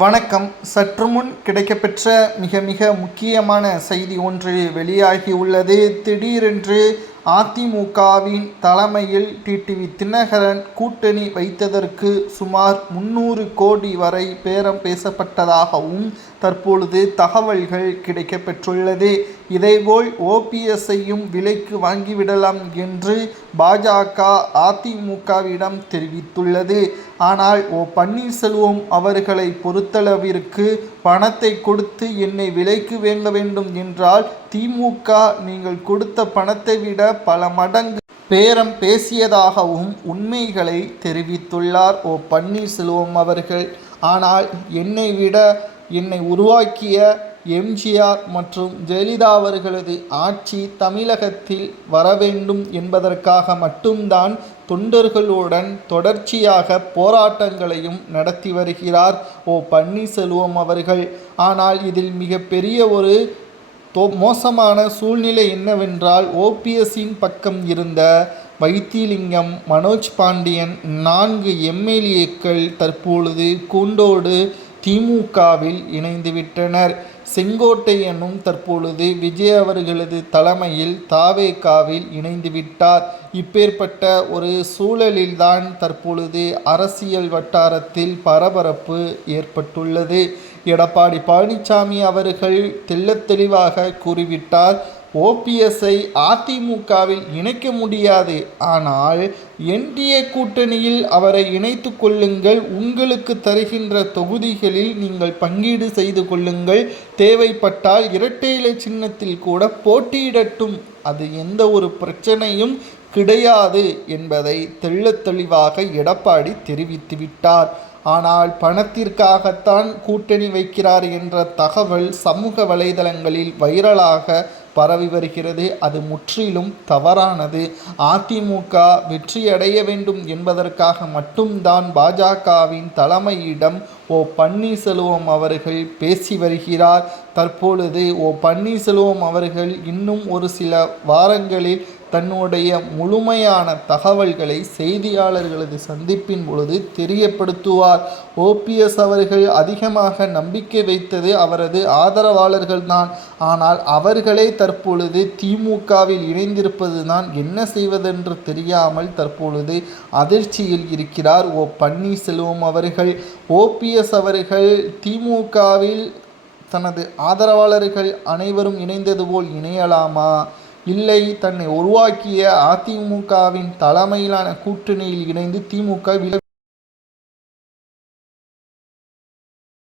வணக்கம். சற்றுமுன் கிடைக்கப்பெற்ற மிக மிக முக்கியமான செய்தி ஒன்று வெளியாகியுள்ளது. திடீரென்று அதிமுகவின் தலைமையில் டிடிவி தினகரன் கூட்டணி வைத்ததற்கு சுமார் 300 கோடி வரை பேரம் பேசப்பட்டதாகவும் தற்பொழுது தகவல்கள் கிடைக்கப்பெற்றுள்ளது. இதேபோல் ஓபிஎஸ்ஐயும் விலைக்கு வாங்கிவிடலாம் என்று பாஜக அதிமுகவிடம் தெரிவித்துள்ளது. ஆனால் பன்னீர்செல்வம் அவர்களை பொறுத்தளவிற்கு பணத்தை கொடுத்து என்னை விலைக்கு வாங்க வேண்டும் என்றால் திமுக நீங்கள் கொடுத்த பணத்தை விட பல மடங்கு பேரம் பேசியதாகவும் உண்மைகளை தெரிவித்துள்ளார் பன்னீர்செல்வம் அவர்கள். ஆனால் என்னை உருவாக்கிய எம்ஜிஆர் மற்றும் ஜெயலலிதா அவர்களது ஆட்சி தமிழகத்தில் வர வேண்டும் என்பதற்காக மட்டும்தான் தொண்டர்களுடன் தொடர்ச்சியாக போராட்டங்களையும் நடத்தி வருகிறார் பன்னீர்செல்வம் அவர்கள். ஆனால் இதில் மிகப்பெரிய ஒரு மோசமான சூழ்நிலை என்னவென்றால் ஓபிஎஸ்ஸின் பக்கம் இருந்த வைத்திலிங்கம், மனோஜ் பாண்டியன் 4 எம்எல்ஏக்கள் தற்பொழுது கூண்டோடு திமுகவில் இணைந்துவிட்டனர். செங்கோட்டையனும் தற்பொழுது விஜய் அவர்களது தலைமையில் தாவேகாவில் இணைந்துவிட்டார். இப்பேற்பட்ட ஒரு சூழலில்தான் தற்பொழுது அரசியல் வட்டாரத்தில் பரபரப்பு ஏற்பட்டுள்ளது. எடப்பாடி பழனிசாமி அவர்கள் தெள்ளத் தெளிவாக கூறிவிட்டார், ஓபிஎஸ்ஐ அதிமுகவில் இணைக்க முடியாது, ஆனால் என்டிஏ கூட்டணியில் அவரை இணைத்து கொள்ளுங்கள், உங்களுக்கு தருகின்ற தொகுதிகளில் நீங்கள் பங்கீடு செய்து கொள்ளுங்கள், தேவைப்பட்டால் இரட்டை இலை சின்னத்தில் கூட போட்டியிடட்டும், அது எந்த ஒரு பிரச்சனையும் கிடையாது என்பதை தெள்ளத் தெளிவாக எடப்பாடி தெரிவித்துவிட்டார். ஆனால் பணத்திற்காகத்தான் கூட்டணி வைக்கிறார் என்ற தகவல் சமூக வலைதளங்களில் வைரலாக பரவி வருகிறது. அது முற்றிலும் தவறானது. அதிமுக வெற்றியடைய வேண்டும் என்பதற்காக மட்டும்தான் பாஜகவின் தலைமையிடம் பன்னீர்செல்வம் அவர்கள் பேசி வருகிறார். தற்பொழுது பன்னீர்செல்வம் அவர்கள் இன்னும் ஒரு சில வாரங்களில் தன்னுடைய முழுமையான தகவல்களை செய்தியாளர்களது சந்திப்பின் பொழுது தெரியப்படுத்துவார். ஓபிஎஸ் அவர்கள் அதிகமாக நம்பிக்கை வைத்தது அவரது ஆதரவாளர்கள்தான். ஆனால் அவர்களே தற்பொழுது திமுகவில் இணைந்திருப்பது தான் என்ன செய்வதென்று தெரியாமல் தற்பொழுது அதிர்ச்சியில் இருக்கிறார் பன்னீர்செல்வம் அவர்கள். ஓபிஎஸ் அவர்கள் திமுகவில் தனது ஆதரவாளர்கள் அனைவரும் இணைந்தது போல் இணையலாமா, இல்லை தன்னை உருவாக்கிய அதிமுகவின் தலைமையிலான கூட்டணியில் இணைந்து திமுக